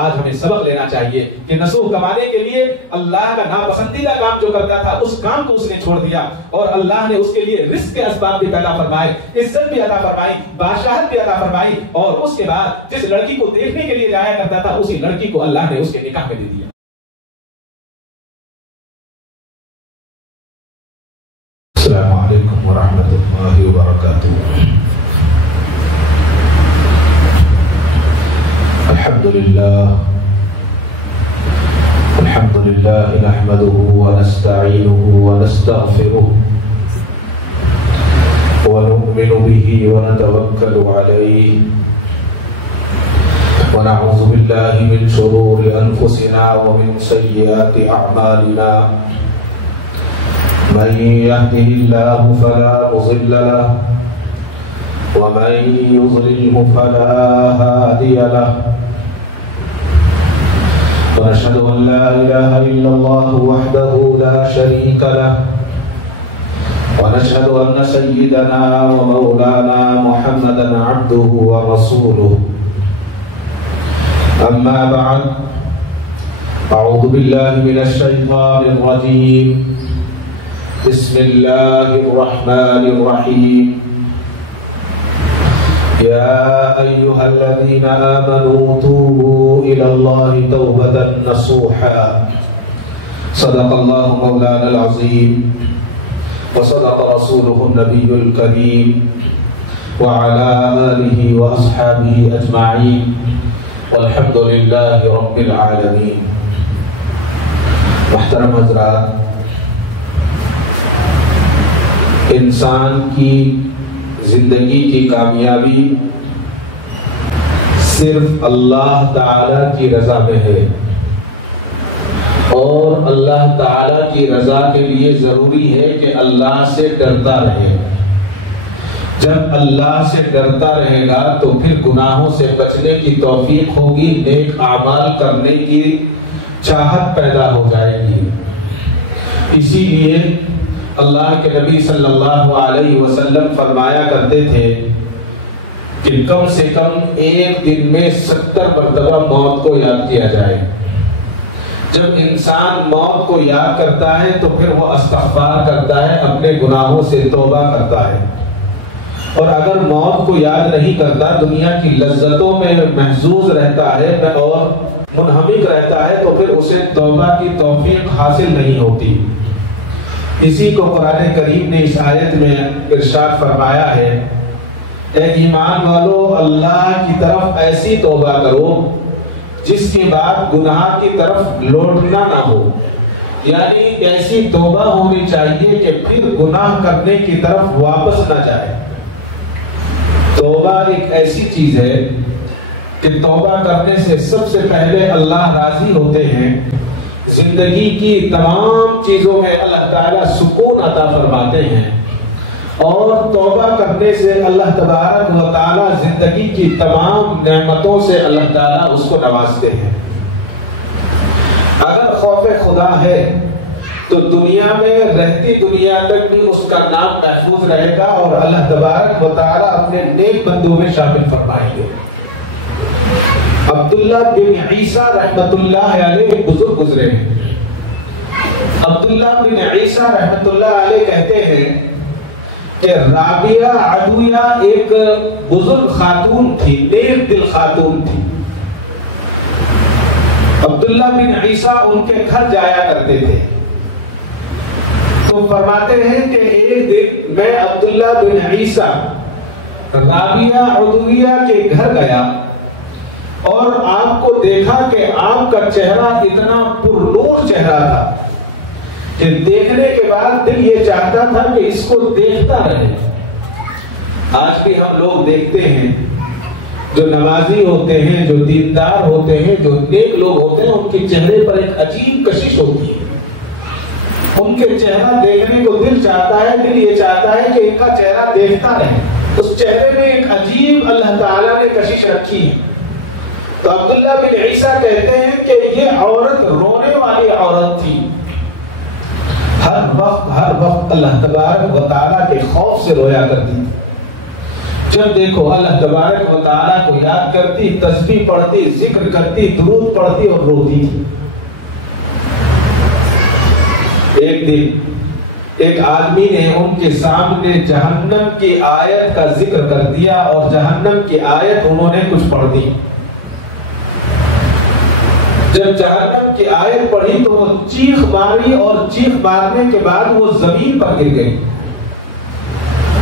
آج ہمیں سبق لینا چاہیے کہ نسوخ کمانے کے لیے اللہ کا ناپسندیدہ کام جو کرتا تھا اس کام کو اس نے چھوڑ دیا، اور اللہ نے اس کے لیے رزق کے اسباب بھی پیدا فرمائے، عزت بھی عطا فرمائی، بادشاہت بھی عطا فرمائی، اور اس کے بعد جس لڑکی کو دیکھنے کے لیے جایا کرتا تھا اسی لڑکی کو اللہ نے اس کے نکاح میں دے دیا۔ السلام علیکم ورحمۃ اللہ وبرکاتہ۔ الحمد لله نحمده ونستعينه ونستغفره ونؤمن به ونتوكل عليه ونعوذ بالله من شرور أنفسنا ومن سيئات أعمالنا، من يهده الله فلا مضل له ومن يضلله فلا هادي له، ونشهد أن لا إله إلا الله وحده لا شريك له، ونشهد أن سيدنا ومولانا محمدا عبده ورسوله، أما بعد، أعوذ بالله من الشيطان الرجيم، بسم الله الرحمن الرحيم، يا أيها الذين آمنوا توبوا إلى الله توبة نصوحا، صدق الله مولانا العظيم وصدق رسوله النبي الكريم وعلى آله وأصحابه أجمعين والحمد لله رب العالمين۔ محترم حضرات، انسان کی زندگی کی کامیابی صرف اللہ تعالی کی رضا میں ہے، اور اللہ تعالی کی رضا کے لیے ضروری ہے کہ اللہ سے ڈرتا رہے۔ جب اللہ سے ڈرتا رہے گا تو پھر گناہوں سے بچنے کی توفیق ہوگی، نیک اعمال کرنے کی چاہت پیدا ہو جائے گی۔ اسی لیے اللہ کے نبی صلی اللہ علیہ وسلم فرمایا کرتے تھے کہ کم سے کم ایک دن میں 70 مرتبہ موت کو یاد کیا جائے۔ جب انسان موت کو یاد کرتا ہے تو پھر وہ استغفار کرتا ہے، اپنے گناہوں سے توبہ کرتا ہے، اور اگر موت کو یاد نہیں کرتا، دنیا کی لذتوں میں محظوظ رہتا ہے اور منہمک رہتا ہے، تو پھر اسے توبہ کی توفیق حاصل نہیں ہوتی۔ اسی کو قرآن کریم نے اس آیت میں ارشاد فرمایا ہے، اے ایمان والو، اللہ کی طرف ایسی توبہ کرو جس کے بعد گناہ کی طرف لوٹنا نہ ہو، یعنی ایسی توبہ ہونی چاہیے کہ پھر گناہ کرنے کی طرف واپس نہ جائے۔ توبہ ایک ایسی چیز ہے کہ توبہ کرنے سے سب سے پہلے اللہ راضی ہوتے ہیں، زندگی کی تمام چیزوں میں اللہ تعالیٰ سکون عطا فرماتے ہیں، اور توبہ کرنے سے اللہ تبارک و تعالیٰ زندگی کی تمام نعمتوں سے اللہ تعالیٰ اس کو نوازتے ہیں۔ اگر خوف خدا ہے تو دنیا میں رہتی دنیا تک بھی اس کا نام محفوظ رہے گا، اور اللہ تبارک و تعالیٰ اپنے نیک بندوں میں شامل فرمائیں گے۔ عبداللہ بن عیسیٰ رحمت اللہ علیہ بزرگ گزرے ہیں۔ عبداللہ بن عیسیٰ رحمت اللہ علیہ کہتے ہیں کہ رابعہ عدویہ ایک بزرگ خاتون تھی، نیک دل خاتون تھی۔ عبداللہ بن عیسیٰ ان کے گھر جایا کرتے تھے، تو فرماتے ہیں کہ ایک دن میں عبداللہ بن عیسیٰ رابعہ عدویہ کے گھر گیا، اور آپ کو دیکھا کہ آپ کا چہرہ اتنا پرنور چہرہ تھا کہ دیکھنے کے بعد دل یہ چاہتا تھا کہ اس کو دیکھتا رہے۔ آج بھی ہم لوگ دیکھتے ہیں جو نمازی ہوتے ہیں، جو دیندار ہوتے ہیں، جو نیک لوگ ہوتے ہیں، ان کے چہرے پر ایک عجیب کشش ہوتی ہے، ان کے چہرہ دیکھنے کو دل چاہتا ہے، دل یہ چاہتا ہے کہ ان کا چہرہ دیکھتا رہے۔ اس چہرے میں ایک عجیب اللہ تعالیٰ نے کشش رکھی ہے۔ تو عبداللہ بن عیسیٰ کہتے ہیں کہ یہ عورت رونے والی عورت تھی، ہر وقت اللہ تبارک و تعالیٰ کے خوف سے رویا کرتی تھی۔ جب دیکھو اللہ تبارک و تعالیٰ کو یاد کرتی، تسبیح پڑھتی، ذکر کرتی، درود پڑھتی اور روتی تھی۔ ایک دن ایک آدمی نے ان کے سامنے جہنم کی آیت کا ذکر کر دیا اور جہنم کی آیت انہوں نے کچھ پڑھ دی۔ جب جہنم کی آیت پڑھی تو وہ چیخ ماری اور چیخ مارنے کے بعد وہ زمین پر گر گئی۔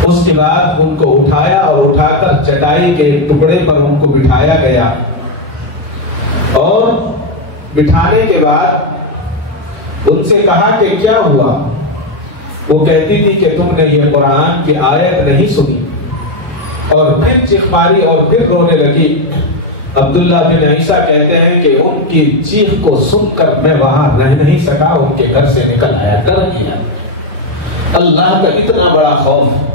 اس کے بعد ان کو اٹھایا اور اٹھا کر چٹائی کے ٹکڑے پر ان کو بٹھایا گیا، اور بٹھانے کے بعد ان سے کہا کہ کیا ہوا؟ وہ کہتی تھی کہ تم نے یہ قرآن کی آیت نہیں سنی، اور پھر چیخ ماری اور پھر رونے لگی۔ عبداللہ بن عیسیٰ کہتے ہیں کہ ان کی چیخ کو سن کر میں وہاں رہ نہیں سکا، ان کے گھر سے نکل آیا، ڈر گیا۔ اللہ کا اتنا بڑا خوف۔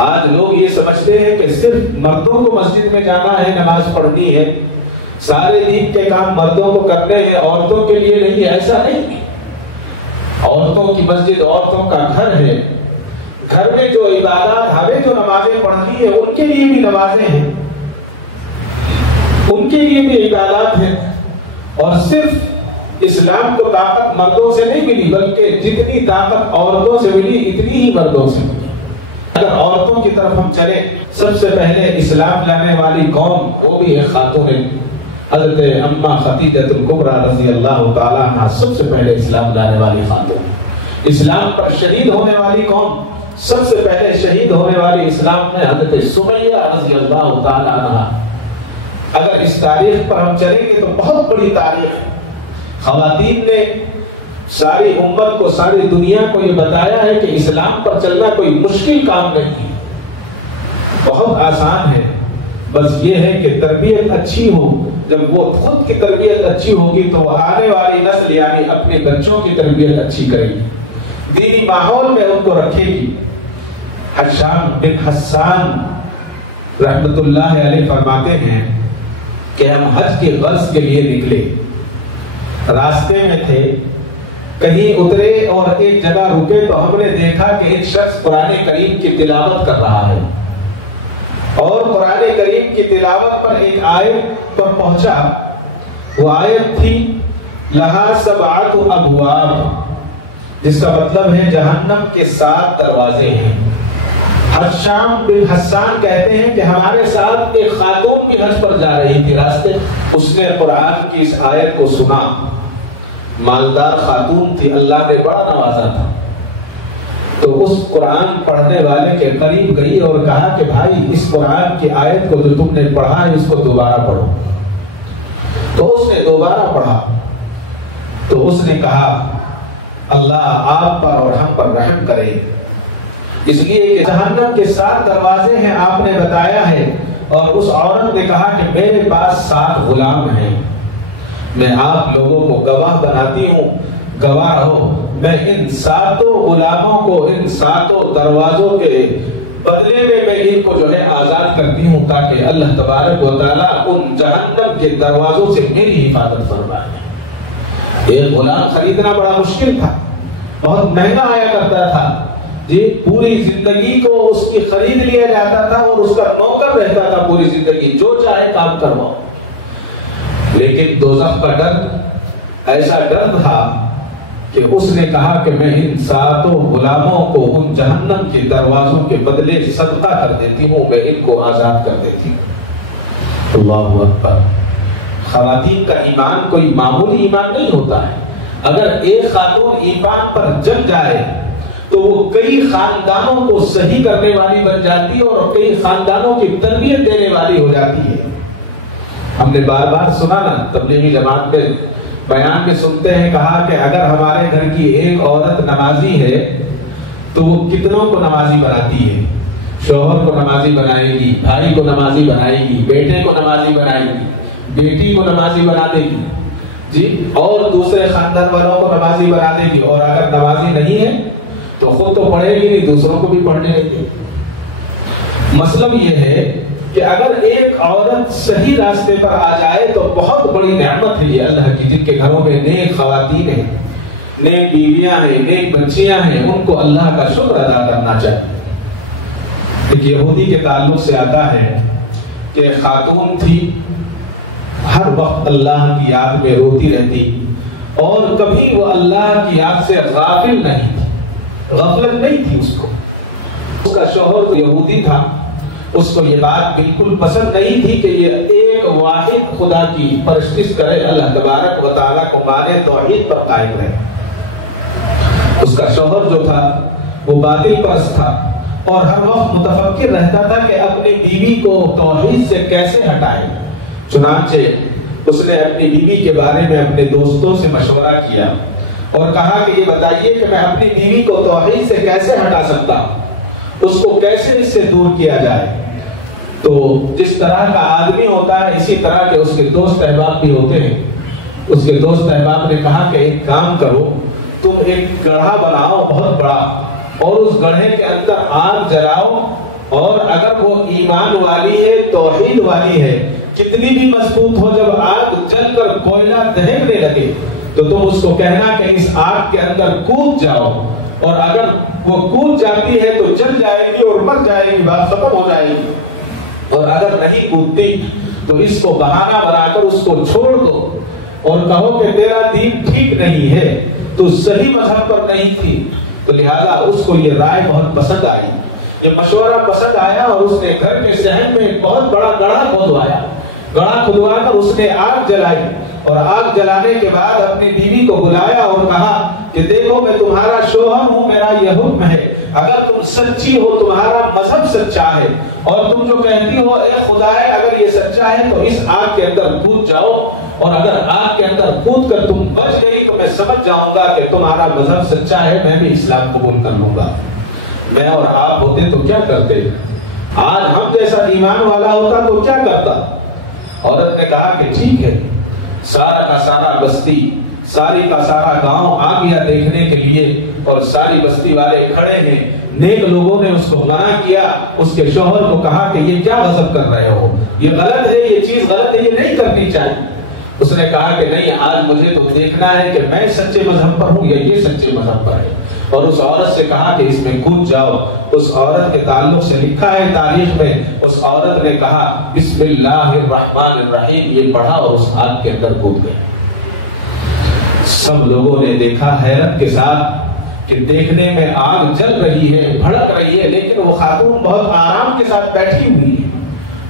آج لوگ یہ سمجھتے ہیں کہ صرف مردوں کو مسجد میں جانا ہے، نماز پڑھنی ہے، سارے دین کے کام مردوں کو کرنے ہیں، عورتوں کے لیے نہیں۔ ایسا نہیں، عورتوں کی مسجد عورتوں کا گھر ہے، گھر میں جو عبادات ہمیں جو نمازیں پڑھنی ہیں ان کے لیے بھی نمازیں ہیں، ان کے لیے بھی عبادات ہیں۔ اور صرف اسلام کو طاقت مردوں سے نہیں ملی، بلکہ جتنی طاقت عورتوں سے ملی اتنی ہی مردوں سے ملی۔ اگر عورتوں کی طرف ہم چلیں، سب سے پہلے اسلام لانے والی قوم وہ بھی ایک خاتون ہے، حضرت اماں خدیجۃ الکبریٰ رضی اللہ تعالیٰ عنہ سب سے پہلے اسلام لانے والی خاتون۔ اسلام پر شہید ہونے والی قوم، سب سے پہلے شہید ہونے والی اسلام میں حضرت سمیہ رضی اللہ تعالیٰ عنہ۔ اگر اس تاریخ پر ہم چلیں گے تو بہت بڑی تاریخ ہے۔ خواتین نے ساری امت کو، ساری دنیا کو یہ بتایا ہے کہ اسلام پر چلنا کوئی مشکل کام نہیں، بہت آسان ہے۔ بس یہ ہے کہ تربیت اچھی ہو۔ جب وہ خود کی تربیت اچھی ہوگی تو وہ آنے والی نسل یعنی اپنے بچوں کی تربیت اچھی کرے گی، دینی ماحول میں ان کو رکھے گی۔ حشام بن حسان رحمت اللہ علیہ فرماتے ہیں کہ ہم حج کے غرض کے لیے نکلے، راستے میں تھے، کہیں اترے اور ایک جگہ رکے تو ہم نے دیکھا کہ ایک شخص قرآن کریم کی تلاوت کر رہا ہے، اور قرآن کریم کی تلاوت پر ایک آیت پر پہنچا۔ وہ آیت تھی لہا سبعۃ ابواب، جس کا مطلب ہے جہنم کے 7 دروازے ہیں۔ حشام بن حسان کہتے ہیں کہ ہمارے ساتھ ایک خاتون بھی حج پر جا رہی تھی، راستے اس نے قرآن کی اس آیت کو سنا، مالدار خاتون تھی، اللہ نے بڑا نوازا تھا، تو اس قرآن پڑھنے والے کے قریب گئی اور کہا کہ بھائی اس قرآن کی آیت کو جو تم نے پڑھا ہے اس کو دوبارہ پڑھو۔ تو اس نے دوبارہ پڑھا تو اس نے کہا اللہ آپ پر اور ہم پر رحم کرے، اس لیے کہ جہنم کے 7 دروازے ہیں آپ نے بتایا ہے۔ اور اس عورت نے کہا کہ میرے پاس 7 غلام ہیں، میں آپ لوگوں کو گواہ بناتی ہوں، گواہ رہو، میں ان 7 غلاموں کو ان 7 دروازوں کے بدلے میں ان کو جو ہے آزاد کرتی ہوں، تاکہ اللہ تبارک و تعالیٰ ان جہنم کے دروازوں سے میری حفاظت فرمائے۔ ایک غلام خریدنا بڑا مشکل تھا، بہت مہنگا آیا کرتا تھا جی، پوری زندگی کو اس کی خرید لیا جاتا تھا اور اس کا نوکر رہتا تھا پوری زندگی، جو چاہے کام کرواؤ۔ لیکن دوزخ کا ڈر ایسا ڈر تھا کہ اس نے کہا کہ میں ان 7 غلاموں کو ان جہنم کے دروازوں کے بدلے صدقہ کر دیتی ہوں، میں ان کو آزاد کر دیتی ہوں۔ اللہ اکبر۔ خواتین کا ایمان کوئی معمولی ایمان نہیں ہوتا ہے۔ اگر ایک خاتون ایمان پر جم جائے تو وہ کئی خاندانوں کو صحیح کرنے والی بن جاتی ہے اور کئی خاندانوں کی تربیت دینے والی ہو جاتی ہے۔ ہم نے بار بار سنا نا، تبلیغی جماعت میں بیان میں سنتے ہیں، کہا کہ اگر ہمارے گھر کی ایک عورت نمازی ہے تو وہ کتنوں کو نمازی بناتی ہے، شوہر کو نمازی بنائے گی، بھائی کو نمازی بنائے گی، بیٹے کو نمازی بنائے گی، بیٹی کو نمازی بنا دے گی جی، اور دوسرے خاندان والوں کو نمازی بنا دے گی، اور اگر نمازی نہیں ہے تو خود تو پڑھے گی نہیں، دوسروں کو بھی پڑھنے دے گی۔ مطلب یہ ہے کہ اگر ایک عورت صحیح راستے پر آ جائے تو بہت بڑی نعمت ہے یہ اللہ کی، جن کے گھروں میں نیک خواتین ہیں، نیک بیویاں ہیں، نیک بچیاں ہیں، ان کو اللہ کا شکر ادا کرنا چاہیے۔ ایک یہودی کے تعلق سے آتا ہے کہ خاتون تھی، ہر وقت اللہ کی یاد میں روتی رہتی اور کبھی وہ اللہ کی یاد سے غافل نہیں تھی، غفلت نہیں تھی اس کو۔ اس کا شوہر تو یہودی تھا، اس کو یہ بات بالکل پسند نہیں تھی کہ یہ ایک واحد خدا کی پرستش کرے، اللہ تبارک و تعالیٰ کو مانے، توحید پر قائم رہے۔ اس کا شوہر جو تھا وہ باطل پرست تھا اور ہر وقت متفکر رہتا تھا کہ اپنی بیوی کو توحید سے کیسے ہٹائے۔ چنانچہ اس نے اپنی بیوی کے بارے میں اپنے دوستوں سے مشورہ کیا اور کہا کہ یہ بتائیے کہ میں اپنی بیوی کو توحید سے کیسے ہٹا سکتا ہوں، اس کو کیسے اس سے دور کیا جائے۔ تو جس طرح کا آدمی ہوتا ہے اسی طرح کے اس کے دوست احباب بھی ہوتے ہیں۔ اس کے دوست احباب نے کہا کہ ایک کام کرو، تم ایک گڑھا بناؤ بہت بڑا اور اس گڑھے کے اندر آگ جلاؤ، اور اگر وہ ایمان والی ہے، توحید والی ہے، کتنی بھی مضبوط ہو، جب آگ جل کر کوئلہ دہکنے لگے تو تم اس کو کہنا کہ اس آگ کے اندر کود جاؤ، اور اگر وہ کود جاتی ہے تو جل جائے گی اور مر جائے گی، بات ختم ہو جائے گی، اور اگر نہیں کودتی تو اس کو بہانہ بنا کر اس کو چھوڑ دو اور کہو کہ تیرا دین ٹھیک نہیں ہے، تو صحیح مذہب پر نہیں تھی۔ تو لہذا اس کو یہ رائے بہت پسند آئی، یہ مشورہ پسند آیا، اور اس نے گھر کے صحن میں ایک بہت بڑا گڑھا کھدوایا۔ گڑھا کھدوا کر اس نے آگ جلائی، اور آگ جلانے کے بعد اپنی بیوی کو بلایا اور کہا کہ دیکھو میں تمہارا شوہر ہوں، میرا یہ حکم ہے، اگر تم سچی ہو، تمہارا مذہب سچا ہے، اور تم جو کہتی ہو اے خدائے اگر یہ سچا ہے تو اس آگ کے اندر کود جاؤ، اور اگر آگ کے اندر کود کر تم بچ گئی تو میں سمجھ جاؤں گا کہ تمہارا مذہب سچا ہے، میں بھی اسلام قبول کر لوں گا۔ میں اور آپ ہوتے تو کیا کرتے؟ آج ہم جیسا ایمان والا ہوتا تو کیا کرتا؟ عورت نے کہا کہ ٹھیک ہے، سارا کا سارا بستی، ساری کا سارا گاؤں آ گیا دیکھنے کے لیے، اور ساری بستی والے کھڑے ہیں، نیک لوگوں نے اس کو منع کیا، اس کے شوہر کو کہا کہ یہ کیا غضب کر رہے ہو، یہ غلط ہے، یہ چیز غلط ہے، یہ نہیں کرنی چاہیے۔ اس نے کہا کہ نہیں، آج مجھے تو دیکھنا ہے کہ میں سچے مذہب پر ہوں یا یہ سچے مذہب پر ہے، اور اس عورت سے کہا کہ اس میں کود جاؤ۔ اس عورت کے تعلق سے لکھا ہے تاریخ میں، اس عورت نے کہا بسم اللہ الرحمن الرحیم، یہ پڑھا اور اس آگ کے اندر کود گئے۔ سب لوگوں نے دیکھا حیرت کے ساتھ کہ دیکھنے میں آگ جل رہی ہے، بھڑک رہی ہے، لیکن وہ خاتون بہت آرام کے ساتھ بیٹھی ہوئی ہے،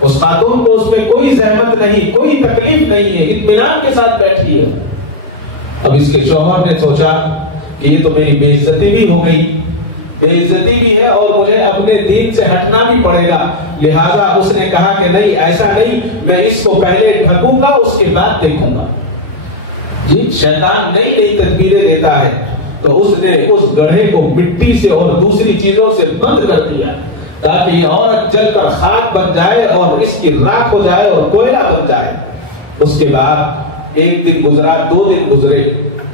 اس خاتون کو اس میں کوئی زحمت نہیں، کوئی تکلیف نہیں ہے، اطمینان کے ساتھ بیٹھی ہے۔ اب اس کے شوہر نے سوچا کہ یہ تو میری بے عزتی بھی ہو گئی، بے عزتی بھی ہے، اور مجھے اپنے دین سے ہٹنا بھی پڑے گا، لہذا اس نے کہا کہ نہیں، ایسا نہیں، میں اس کو پہلے ڈھکوں گا، اس کے بعد دیکھوں گا۔ جی شیطان نئی نئی تدبیریں دیتا ہے، تو اس نے اس گڑھے کو مٹی سے اور دوسری چیزوں سے بند کر دیا تاکہ یہ عورت جل کر خاک بن جائے اور اس کی راکھ ہو جائے اور کوئلہ بن جائے۔ اس کے بعد ایک دن گزرا، 2 دن گزرے،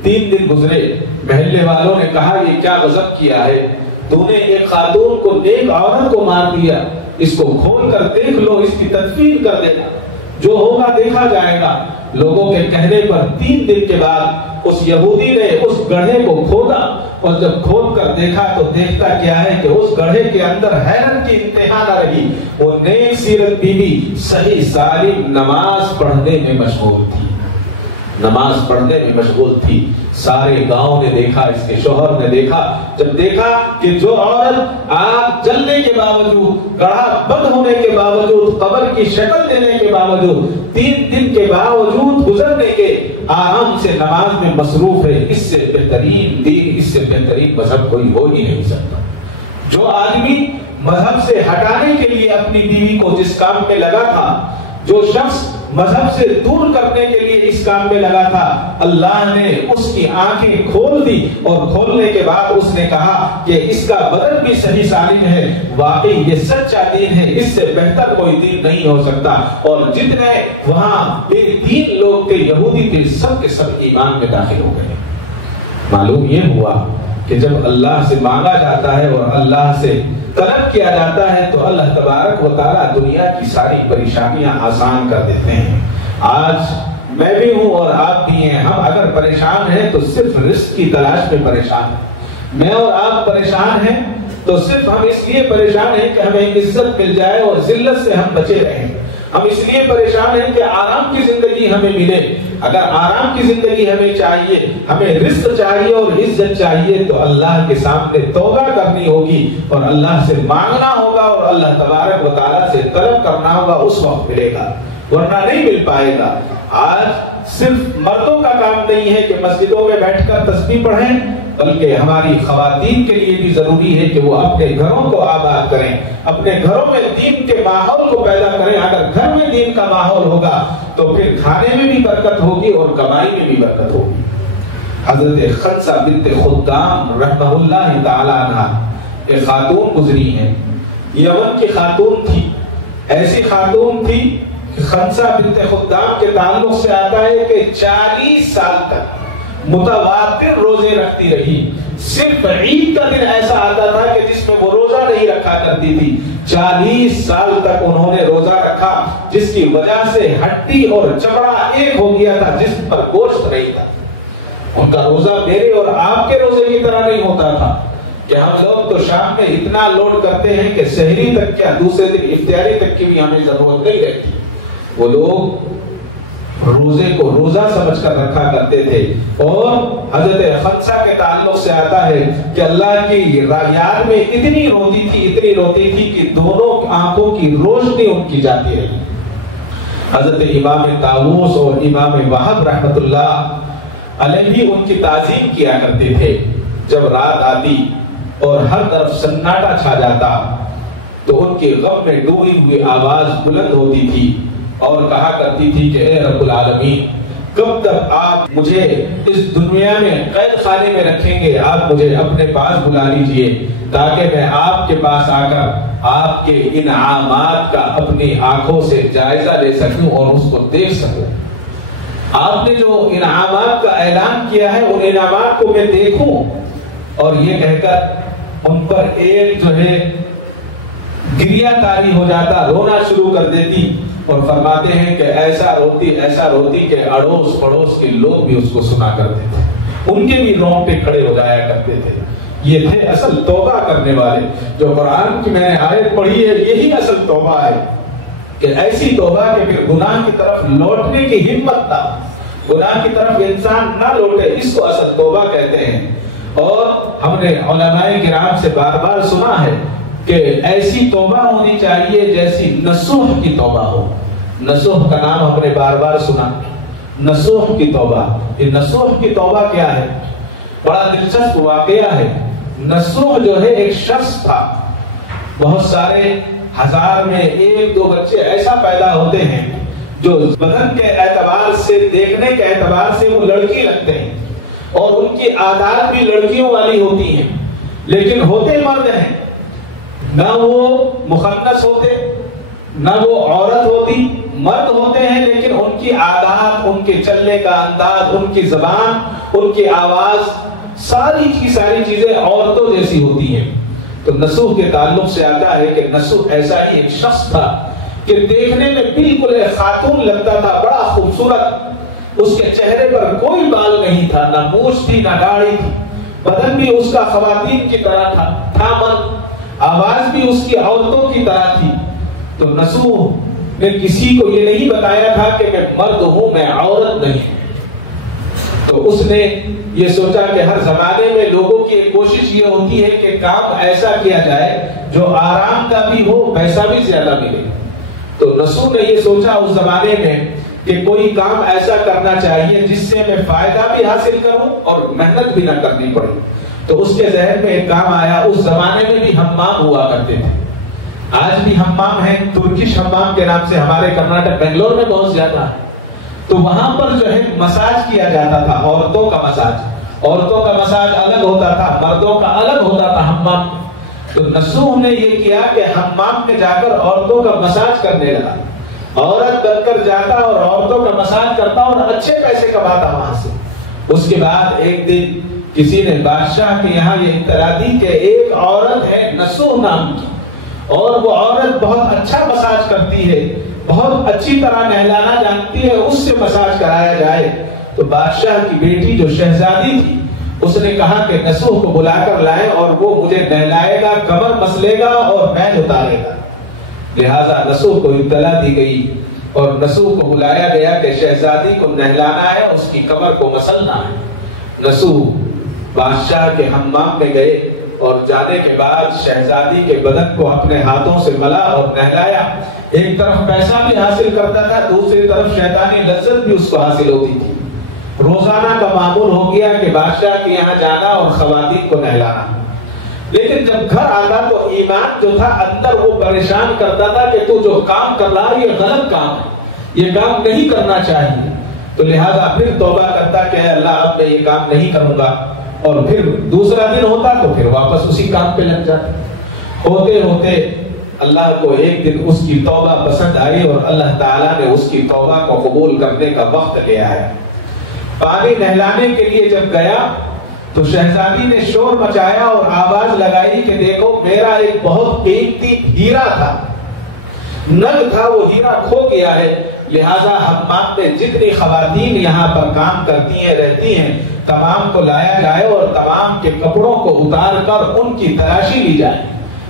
3 دن گزرے، محلے والوں نے کہا یہ کیا غضب کیا ہے، تو نے ایک خاتون کو، ایک عورت کو مار دیا، اس کو کھول کر دیکھ لو، اس کی تدفین کر دینا، جو ہوگا دیکھا جائے گا۔ لوگوں کے کہنے پر 3 دن کے بعد اس یہودی نے اس گڑھے کو کھودا، اور جب کھول کر دیکھا تو دیکھتا کیا ہے کہ اس گڑھے کے اندر حیرت کی انتہا نہ رہی، وہ نیک سیرت بی بی صحیح سالم نماز پڑھنے میں مشغول تھی، نماز پڑھنے میں مشغول تھی۔ سارے گاؤں نے دیکھا، اس کے شوہر نے دیکھا، جب دیکھا کہ جو عورت آگ جلنے کے باوجود، گڑھا بند ہونے کے باوجود، قبر کی شکل دینے کے باوجود، 3 دن کے باوجود گزرنے کے، آرام سے نماز میں مصروف ہے، اس سے بہترین دین، اس سے بہترین مذہب کوئی ہو ہی نہیں سکتا۔ جو آدمی مذہب سے ہٹانے کے لیے اپنی بیوی کو جس کام میں لگا تھا، جو شخص مذہب سے دور کرنے کے لیے اس کام میں لگا تھا، اللہ نے اس کی آنکھیں کھول دی، اور کھولنے کے بعد اس نے کہا کہ اس کا بدن بھی صحیح سالم ہے، واقعی یہ سچا دین ہے، اس سے بہتر کوئی دین نہیں ہو سکتا۔ اور جتنے وہاں بے دین لوگ تھے، یہودی تھے، سب کے سب ایمان میں داخل ہو گئے۔ معلوم یہ ہوا کہ جب اللہ سے مانگا جاتا ہے اور اللہ سے طلب کیا جاتا ہے تو اللہ تبارک و تعالیٰ دنیا کی ساری پریشانیاں آسان کر دیتے ہیں۔ آج میں بھی ہوں اور آپ بھی ہیں، ہم اگر پریشان ہیں تو صرف رزق کی تلاش میں پریشان ہیں۔ میں اور آپ پریشان ہیں تو صرف ہم اس لیے پریشان ہیں کہ ہمیں عزت مل جائے اور ذلت سے ہم بچے رہیں. ہم اس لیے پریشان ہیں کہ آرام کی زندگی ہمیں ملے. اگر آرام کی زندگی ہمیں چاہیے, ہمیں رزق چاہیے اور عزت چاہیے, تو اللہ کے سامنے توبہ کرنی ہوگی اور اللہ سے مانگنا ہوگا اور اللہ تبارک و تعالیٰ سے طلب کرنا ہوگا. اس وقت ملے گا, ورنہ نہیں مل پائے گا. آج صرف مردوں کا کام نہیں ہے کہ مسجدوں میں بیٹھ کر تسبیح پڑھیں, بلکہ ہماری خواتین کے لیے بھی ضروری ہے کہ وہ اپنے گھروں کو آباد کریں, اپنے گھروں میں دین کے ماحول کو پیدا کریں. اگر گھر میں دین کا ماحول ہوگا تو پھر کھانے میں بھی برکت ہوگی اور کمائی میں بھی برکت ہوگی. حضرت خنسہ بنت خدام رحمہ اللہ تعالی عنہ ایک خاتون گزری ہیں, یمن کی خاتون تھی. ایسی خاتون تھی کہ خنسہ بنت خدام کے تعلق سے آتا ہے کہ 40 سال تک متواتر روزے رکھتی رہی. صرف عید کا دن ایسا آتا تھا کہ جس میں وہ روزہ نہیں رکھا کرتی تھی. 40 سال تک انہوں نے روزہ رکھا, جس کی وجہ سے ہڈی اور چمڑا ایک ہو گیا تھا, جسم پر گوشت نہیں تھا. ان کا روزہ میرے اور آپ کے روزے کی طرح نہیں ہوتا تھا کہ ہم لوگ تو شام میں اتنا لوڈ کرتے ہیں کہ سحری تک کیا دوسرے دن افطاری تک کی بھی ہمیں ضرورت نہیں رہتی. وہ لوگ روزے کو روزہ سمجھ کر رکھا کرتے تھے. اور حضرت خنسہ کے تعلق سے آتا ہے کہ اللہ کی یاد میں اتنی روتی تھی کہ دونوں آنکھوں کی روشنی ان کی جاتی رہی. حضرت امام طاووس اور امام وہب رحمت اللہ علیہ بھی ان کی تعظیم کیا کرتے تھے. جب رات آتی اور ہر طرف سناٹا چھا جاتا تو ان کے غم میں ڈوبی ہوئی آواز بلند ہوتی تھی اور کہا کرتی تھی کہ اے رب العالمین, کب تک آپ مجھے اس دنیا میں قید خانے میں رکھیں گے؟ آپ مجھے اپنے پاس بلا لیجئے تاکہ میں آپ کے پاس آ کر آپ کے انعامات کا اپنی آنکھوں سے جائزہ لے سکوں اور اس کو دیکھ سکوں. آپ نے جو انعامات کا اعلان کیا ہے ان انعامات کو میں دیکھوں. اور یہ کہہ کر ان پر ایک جو ہے گریہ تاری ہو جاتا, رونا شروع کر دیتی اور فرماتے ہیں کہ ایسا روتی کہ اڑوس پڑوس کے لوگ بھی اس کو سنا کرتے تھے, ان کے بھی رونگٹے کھڑے ہو جایا کرتے تھے. یہ تھے اصل توبہ کرنے والے. جو قرآن کی میں نے آیت پڑھی ہے یہی اصل توبہ ہے کہ ایسی توبہ کہ پھر گناہ کی طرف لوٹنے کی ہمت نہ, گناہ کی طرف انسان نہ لوٹے, اس کو اصل توبہ کہتے ہیں. اور ہم نے علماء کرام سے بار بار سنا ہے کہ ایسی توبہ ہونی چاہیے جیسی نصوح کی توبہ ہو. نصوح کا نام ہم نے بار بار سنا, نصوح کی توبہ. یہ نصوح کی توبہ کیا ہے؟ بڑا دلچسپ واقعہ ہے. نصوح جو ہے ایک شخص تھا, بہت سارے 1000 میں 1-2 بچے ایسا پیدا ہوتے ہیں جو بدن کے اعتبار سے, دیکھنے کے اعتبار سے وہ لڑکی لگتے ہیں اور ان کی عادات بھی لڑکیوں والی ہوتی ہیں, لیکن ہوتے مرد ہیں. نہ وہ مخنث ہوتے, نہ وہ عورت ہوتی, مرد ہوتے ہیں لیکن ان کی عادات, ان کے چلنے کا انداز, ان کی زبان, ان کی آواز, ساری کی ساری چیزیں عورتوں جیسی ہوتی ہیں. تو نصوح کے تعلق سے آتا ہے کہ نصوح ایسا ہی ایک شخص تھا کہ دیکھنے میں بالکل ایک خاتون لگتا تھا, بڑا خوبصورت. اس کے چہرے پر کوئی بال نہیں تھا, نہ مونچھ تھی نہ داڑھی تھی, بدن بھی اس کا خواتین کی طرح تھا مرد, آواز بھی اس کی عورتوں کی طرح تھی. تو نصوح نے کسی کو یہ نہیں بتایا تھا کہ میں مرد ہوں, میں عورت نہیں. تو اس نے یہ سوچا کہ ہر زمانے میں لوگوں کی ایک کوشش یہ ہوتی ہے کہ کام ایسا کیا جائے جو آرام کا بھی ہو, پیسہ بھی زیادہ ملے. تو نصوح نے یہ سوچا اس زمانے میں کہ کوئی کام ایسا کرنا چاہیے جس سے میں فائدہ بھی حاصل کروں اور محنت بھی نہ کرنی پڑے. تو اس کے ذہن میں ایک کام آیا. اس زمانے میں بھی حمام ہوا کرتے تھے, آج بھی حمام ہے, ترکش حمام کے نام سے ہمارے کرناٹک بنگلور میں بہت زیادہ ہے. تو وہاں پر جو ہے مساج کیا جاتا تھا, عورتوں کا مساج. عورتوں کا مساج الگ ہوتا تھا, مردوں کا الگ ہوتا تھا حمام. تو نصوح نے یہ کیا کہ حمام میں جا کر عورتوں کا مساج کرنے لگا. عورت بن کر جاتا اور عورتوں کا مساج کرتا اور اچھے پیسے کماتا وہاں سے. اس کے بعد ایک دن کسی نے بادشاہ کے یہاں یہ اطلاع دی کہ ایک عورت ہے نصوح نام کی, اور وہ عورت بہت اچھا مساج کرتی ہے, بہت اچھی طرح نہلانا جانتی ہے, اس سے مساج کرایا جائے. تو بادشاہ کی بیٹی جو شہزادی تھی اس نے کہا کہ نسوح کو بلا کر لائیں اور وہ مجھے نہلائے گا، کمر مسلے گا اور بیل اتارے گا۔ لہذا نسوح کو اطلاع دی گئی اور نسوح کو بلایا گیا کہ شہزادی کو نہلانا ہے، اس کی کمر کو مسلنا ہے۔ نسوح بادشاہ کے حمام میں گئے اور جانے کے بعد شہزادی کے بدن کو اپنے ہاتھوں سے ملا اور نہلایا۔ ایک طرف پیسہ بھی حاصل کرتا تھا، دوسری طرف شیطانی لذت بھی اس کو حاصل ہوتی تھی۔ روزانہ کا معمول ہو گیا کہ بادشاہ کے یہاں جانا اور خواتین کو نہلانا، لیکن جب گھر آتا تو ایمان جو تھا اندر وہ پریشان کرتا تھا کہ تو جو کام کر رہا ہے یہ غلط کام ہے، یہ کام نہیں کرنا چاہیے۔ تو لہذا پھر توبہ کرتا کہ اے اللہ اب میں یہ کام نہیں کروں گا، اور پھر دوسرا دن ہوتا تو پھر واپس اسی کام پہ لگ جاتا۔ ہوتے ہوتے اللہ کو ایک دن اس کی توبہ پسند آئی اور اللہ تعالیٰ نے اس کی توبہ کو قبول کرنے کا وقت لیا ہے۔ پانی نہلانے کے لیے جب گیا تو شہزادی نے شور مچایا اور آواز لگائی کہ دیکھو میرا ایک بہت قیمتی ہیرا تھا، نگ تھا، وہ ہیرا کھو گیا ہے، لہذا حمام میں جتنی خواتین یہاں پر کام کرتی ہیں رہتی ہیں تمام کو لایا جائے اور تمام کے کپڑوں کو اتار کر ان کی تلاشی لی جائے،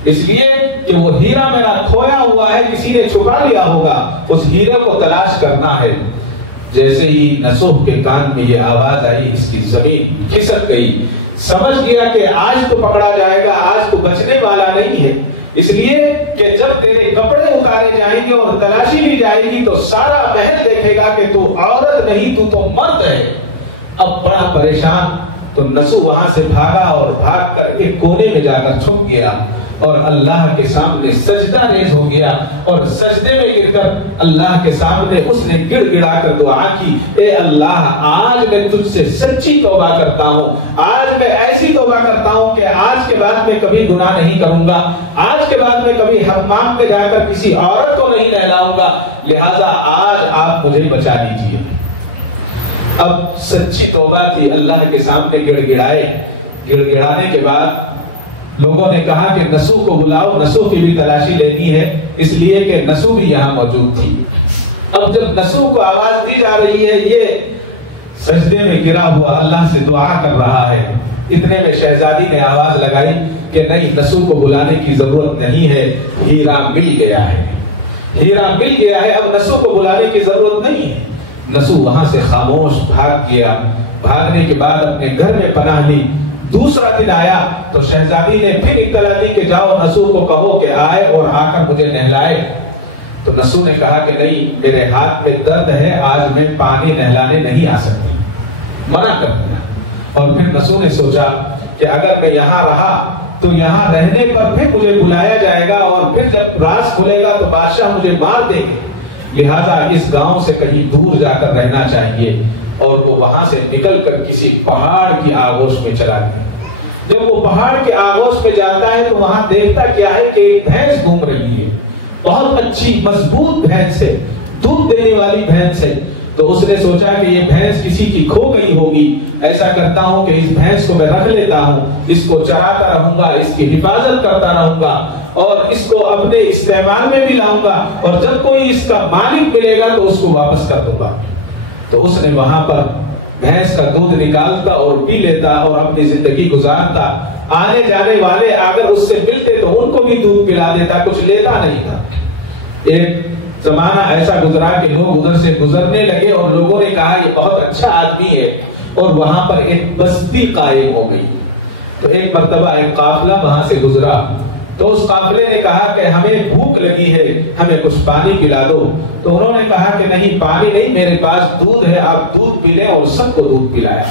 اس لیے کہ وہ ہیرا میرا کھویا ہوا ہے، کسی نے چھپا لیا ہوگا، اس ہیرے کو تلاش کرنا ہے۔ جیسے ہی نسوح کے کان میں یہ آواز آئی اس کی زمین کھسک گئی، سمجھ گیا کہ آج تو پکڑا جائے گا، آج تو بچنے والا نہیں ہے، اس لیے کہ جب تیرے کپڑے اتارے جائیں گے اور تلاشی لی جائے گی تو سارا محل دیکھے گا کہ تو عورت نہیں تو مرد ہے۔ اب بڑا پریشان تو نسوح وہاں سے بھاگا اور بھاگ کر ایک کونے میں جا کر چھپ گیا اور اللہ کے سامنے سجدہ ریز ہو گیا، اور سجدے میں گر کر اللہ کے سامنے اس نے گڑ گڑا کر دعا کی، اے اللہ آج میں تجھ سے سچی توبہ کرتا ہوں، آج میں ایسی توبہ کرتا ہوں کہ آج کے بعد میں کبھی گناہ نہیں کروں گا، آج کے بعد میں کبھی حمام میں جا کر کسی عورت کو نہیں نہلاؤں گا، لہذا آج آپ مجھے بچا لیجیے۔ اب سچی توبہ تھی، اللہ کے سامنے گڑ گڑائے، گڑ گڑانے کے بعد لوگوں نے کہا کہ نسوح کو بلاؤ، نسوح کی بھی تلاشی لینی ہے، اس لیے کہ نسوح بھی یہاں موجود تھی۔ اب جب نسوح کو آواز دی جا رہی ہے، یہ سجدے میں گرا ہوا اللہ سے دعا کر رہا ہے، اتنے میں شہزادی نے آواز لگائی کہ نہیں، نسوح کو بلانے کی ضرورت نہیں ہے، ہیرا مل گیا ہے، ہیرا مل گیا ہے، اب نسوح کو بلانے کی ضرورت نہیں ہے۔ نسوح وہاں سے خاموش بھاگ گیا، بھاگنے کے بعد اپنے گھر میں پناہ لی۔ دوسرا دن آیا تو شہزادی نے پھر اطلاع دی کہ جاؤ نسوح کو کہو کہ آئے اور آ کر مجھے نہلائے۔ تو نسوح نے کہا کہ نہیں، میرے ہاتھ میں درد ہے، آج میں پانی نہلانے نہیں آ سکتی، منع کر دیا۔ اور پھر نسوح نے سوچا کہ اگر میں یہاں رہا تو یہاں رہنے پر پھر مجھے بلایا جائے گا اور پھر جب راز کھلے گا تو بادشاہ مجھے مار دے گے، لہذا اس گاؤں سے کہیں دور جا کر رہنا چاہیے۔ اور وہ وہاں سے نکل کر کسی پہاڑ کی آغوش میں چلا گیا۔ جب وہ پہاڑ کے آغوش میں جاتا ہے تو وہاں دیکھتا کیا ہے کہ ایک بھینس گھوم رہی ہے، بہت اچھی مضبوط بھینس ہے، دودھ دینے والی بھینس ہے۔ تو اس نے سوچا کہ یہ بھینس کسی کی کھو گئی ہوگی، ایسا کرتا ہوں کہ اس بھینس کو میں رکھ لیتا ہوں، اس کو چراتا رہوں گا، اس کی حفاظت کرتا رہوں گا اور اس کو اپنے استعمال میں بھی لاؤں گا، اور جب کوئی اس کا مالک ملے گا تو اس کو واپس کر دوں گا۔ تو اس نے وہاں پر بھینس کا دودھ نکالتا اور پی لیتا اور اپنی زندگی گزارتا۔ آنے جانے والے اگر اس سے ملتے تو ان کو بھی دودھ پلا دیتا، کچھ لیتا نہیں تھا۔ ایک زمانہ ایسا گزرا کہ لوگ ادھر سے گزرنے لگے اور لوگوں نے کہا یہ بہت اچھا آدمی ہے، اور وہاں پر ایک بستی قائم ہو گئی۔ تو ایک مرتبہ ایک قافلہ وہاں سے گزرا تو اس قافلے نے کہا کہ ہمیں بھوک لگی ہے، ہمیں کچھ پانی پلا دو۔ تو انہوں نے کہا کہ نہیں، پانی نہیں، میرے پاس دودھ ہے، آپ دودھ پی لیں، اور سب کو دودھ پلایا۔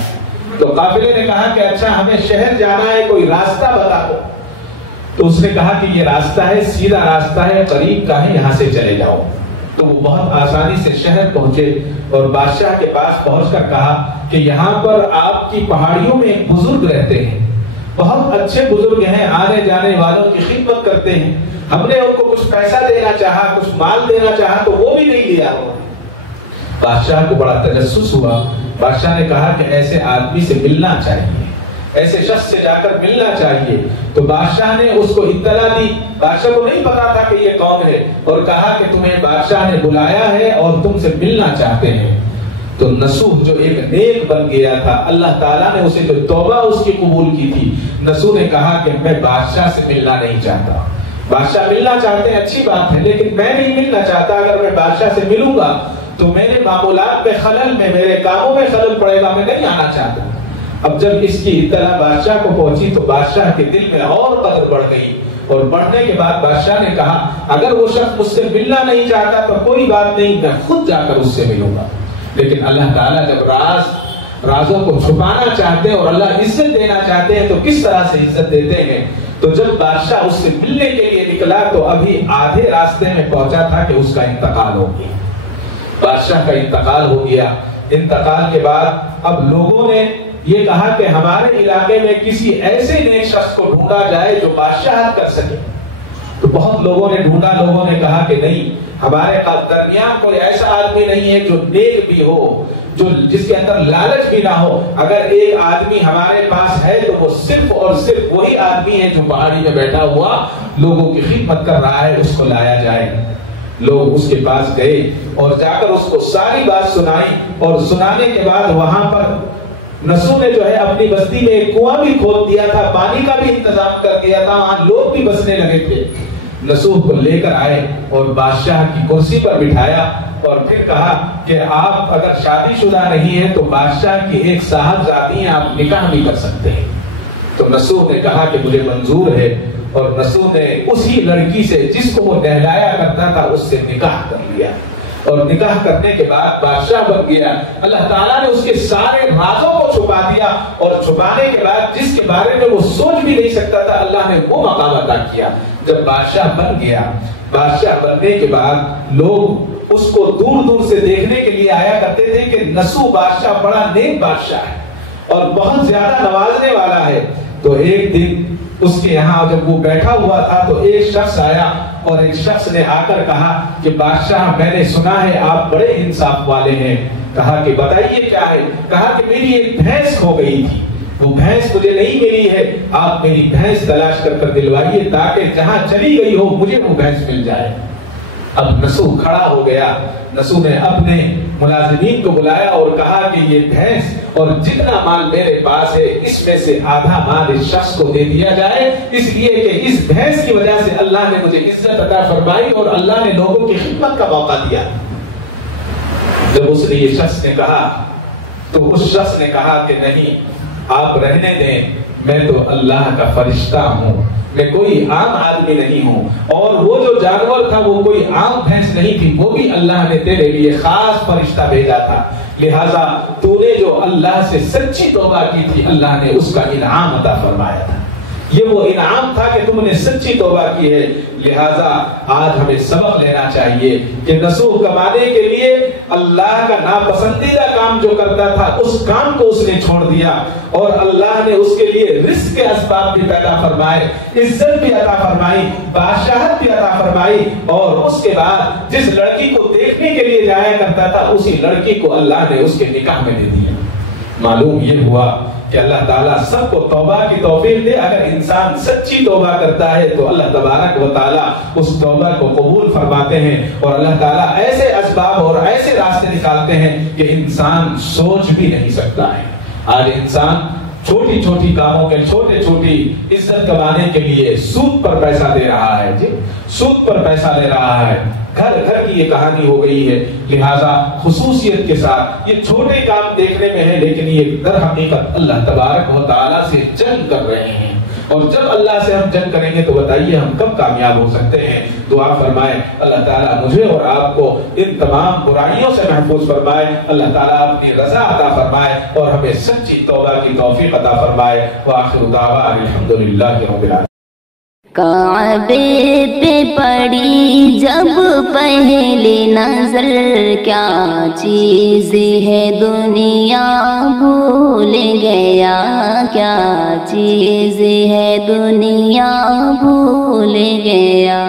تو قافلے نے کہا کہ اچھا ہمیں شہر جانا ہے، کوئی راستہ بتا دو۔ تو اس نے کہا کہ یہ راستہ ہے، سیدھا راستہ ہے، قریب کا ہے، یہاں سے چلے جاؤ۔ تو وہ بہت آسانی سے شہر پہنچے اور بادشاہ کے پاس پہنچ کر کہا کہ یہاں پر آپ کی پہاڑیوں میں ایک بزرگ رہتے ہیں، بہت اچھے بزرگ ہیں، آنے جانے والوں کی خدمت کرتے ہیں، ہم نے ان کو کچھ پیسہ دینا چاہا، کچھ مال دینا چاہا تو وہ بھی نہیں لیا۔ بادشاہ کو بڑا تجسس ہوا، بادشاہ نے کہا کہ ایسے آدمی سے ملنا چاہیے، ایسے شخص سے جا کر ملنا چاہیے۔ تو بادشاہ نے اس کو اطلاع دی، بادشاہ کو نہیں پتا تھا کہ یہ کون ہے، اور کہا کہ تمہیں بادشاہ نے بلایا ہے اور تم سے ملنا چاہتے ہیں۔ تو نصوح جو ایک نیک بن گیا تھا، اللہ تعالیٰ نے اسے جو توبہ اس کی قبول کی تھی، نصوح نے کہا کہ میں بادشاہ سے ملنا نہیں چاہتا. بادشاہ ملنا چاہتے ہیں اچھی بات ہے، لیکن میں نہیں ملنا چاہتا. اگر میں بادشاہ سے ملوں گا تو میرے معمولات میں خلل میں، میرے کاموں میں خلل پڑے گا، میں نہیں آنا چاہتا. اب جب اس کی اطلاع بادشاہ کو پہنچی تو بادشاہ کے دل میں اور قدر بڑھ گئی، اور بڑھنے کے بعد بادشاہ نے کہا اگر وہ شخص مجھ سے ملنا نہیں چاہتا تو کوئی بات نہیں، میں خود جا کر اس سے ملوں گا. لیکن اللہ تعالیٰ جب رازوں کو چھپانا چاہتے ہیں اور اللہ عزت دینا چاہتے ہیں تو کس طرح سے عزت دیتے ہیں. تو جب بادشاہ اس سے ملنے کے لیے نکلا تو ابھی آدھے راستے میں پہنچا تھا کہ اس کا انتقال ہو گیا. بادشاہ کا انتقال ہو گیا. انتقال کے بعد اب لوگوں نے یہ کہا کہ ہمارے علاقے میں کسی ایسے نیک شخص کو ڈھونڈا جائے جو بادشاہت کر سکے. تو بہت لوگوں نے ڈھونڈا. لوگوں نے کہا کہ نہیں، ہمارے درمیان کوئی ایسا آدمی نہیں ہے جو نیک بھی ہو، جو جس کے اندر لالچ بھی نہ ہو. اگر ایک آدمی ہمارے پاس ہے تو وہ صرف اور صرف وہی آدمی ہے جو پہاڑی میں بیٹھا ہوا لوگوں کی خدمت کر رہا ہے، اس کو لایا جائے. لوگ اس کے پاس گئے اور جا کر اس کو ساری بات سنائی، اور سنانے کے بعد وہاں پر نصوح نے جو ہے اپنی بستی میں ایک کنواں بھی کھود دیا تھا، پانی کا بھی انتظام کر دیا تھا، وہاں لوگ بھی بسنے لگے تھے. نصوح کو لے کر آئے اور بادشاہ کی کرسی پر بٹھایا اور پھر کہا کہ آپ اگر شادی شدہ نہیں ہیں تو بادشاہ کی ایک صاحبزادی ہیں، آپ نکاح بھی کر سکتے ہیں. تو نصوح نے کہا کہ مجھے منظور ہے، اور نصوح نے اسی لڑکی سے جس کو وہ نہلایا کرتا تھا اس سے نکاح کر لیا. اور نکاح کرنے کے بعد بادشاہ بن گیا. اللہ تعالیٰ نے اس کے سارے رازوں کو چھپا دیا، اور چھپانے کے بعد جس کے بارے میں وہ سوچ بھی نہیں سکتا تھا اللہ نے وہ مقام عطا کیا. جب بادشاہ بن گیا، بادشاہ بننے کے بعد لوگ اس کو دور دور سے دیکھنے کے لیے آیا کرتے تھے کہ نصوح بادشاہ بڑا نیک بادشاہ ہے اور بہت زیادہ نوازنے والا ہے. تو ایک دن اس کے یہاں جب وہ بیٹھا ہوا تھا تو ایک شخص آیا، اور ایک شخص نے آ کر کہا کہ بادشاہ میں نے سنا ہے آپ بڑے انصاف والے ہیں. کہا کہ بتائیے کیا ہے. کہا کہ میری ایک بھینس کھو گئی تھی، وہ بھینس مجھے نہیں ملی ہے، آپ میری بھینس تلاش کر کر دلوائیے تاکہ جہاں چلی گئی ہو مجھے وہ بھینس مل جائے. اب نصوح کھڑا ہو گیا. نصوح نے اپنے ملازمین کو بلایا اور کہا کہ یہ بھینس اور جتنا مال میرے پاس ہے اس میں سے آدھا مال اس شخص کو دے دیا جائے، اس لیے کہ اس بھینس کی وجہ سے اللہ نے مجھے عزت عطا فرمائی اور اللہ نے لوگوں کی خدمت کا موقع دیا. جب اس نے یہ شخص نے کہا تو اس شخص نے کہا کہ نہیں، آپ رہنے دیں، میں تو اللہ کا فرشتہ ہوں، میں کوئی عام آدمی نہیں ہوں. اور وہ جو جانور تھا وہ کوئی عام بھینس نہیں تھی، وہ بھی اللہ نے تیرے لیے خاص فرشتہ بھیجا تھا. لہذا تو نے جو اللہ سے سچی توبہ کی تھی اللہ نے اس کا انعام عطا فرمایا تھا. یہ وہ انعام تھا کہ تم نے سچی توبہ کی ہے. لہذا آج ہمیں سبق لینا چاہیے کہ نصوح کمانے کے لیے اللہ کا ناپسندیدہ کام جو کرتا تھا اس کام کو اس نے چھوڑ دیا، اور اللہ نے اس کے لیے رزق کے اسباب بھی پیدا فرمائے، عزت بھی عطا فرمائی، بادشاہت بھی عطا فرمائی. اور اس کے بعد جس لڑکی کو دیکھنے کے لیے جایا کرتا تھا اسی لڑکی کو اللہ نے اس کے نکاح میں دے دیا. معلوم یہ ہوا کہ اللہ تعالیٰ سب کو توبہ کی توفیق دے. اگر انسان سچی توبہ کرتا ہے تو اللہ تبارک و تعالیٰ اس توبہ کو قبول فرماتے ہیں، اور اللہ تعالیٰ ایسے اسباب اور ایسے راستے نکالتے ہیں کہ انسان سوچ بھی نہیں سکتا ہے. آج انسان چھوٹی چھوٹی کاموں کے چھوٹی چھوٹی عزت کمانے کے لیے سود پر پیسہ دے رہا ہے، جی سود پر پیسہ لے رہا ہے. گھر گھر کی یہ کہانی ہو گئی ہے. لہذا خصوصیت کے ساتھ یہ چھوٹے کام دیکھنے میں ہے، لیکن یہ در حقیقت اللہ تبارک و تعالیٰ سے جنگ کر رہے ہیں. اور جب اللہ سے ہم جنگ کریں گے تو بتائیے ہم کب کامیاب ہو سکتے ہیں. دعا فرمائے اللہ تعالیٰ مجھے اور آپ کو ان تمام برائیوں سے محفوظ فرمائے. اللہ تعالیٰ اپنی رضا عطا فرمائے اور ہمیں سچی توبہ کی توفیق عطا فرمائے. وآخر دعوانا الحمدللہ رب العالمین. کعبے پہ پڑی جب پہلی نظر، کیا چیز ہے دنیا بھول گیا، کیا چیز ہے دنیا بھول گیا.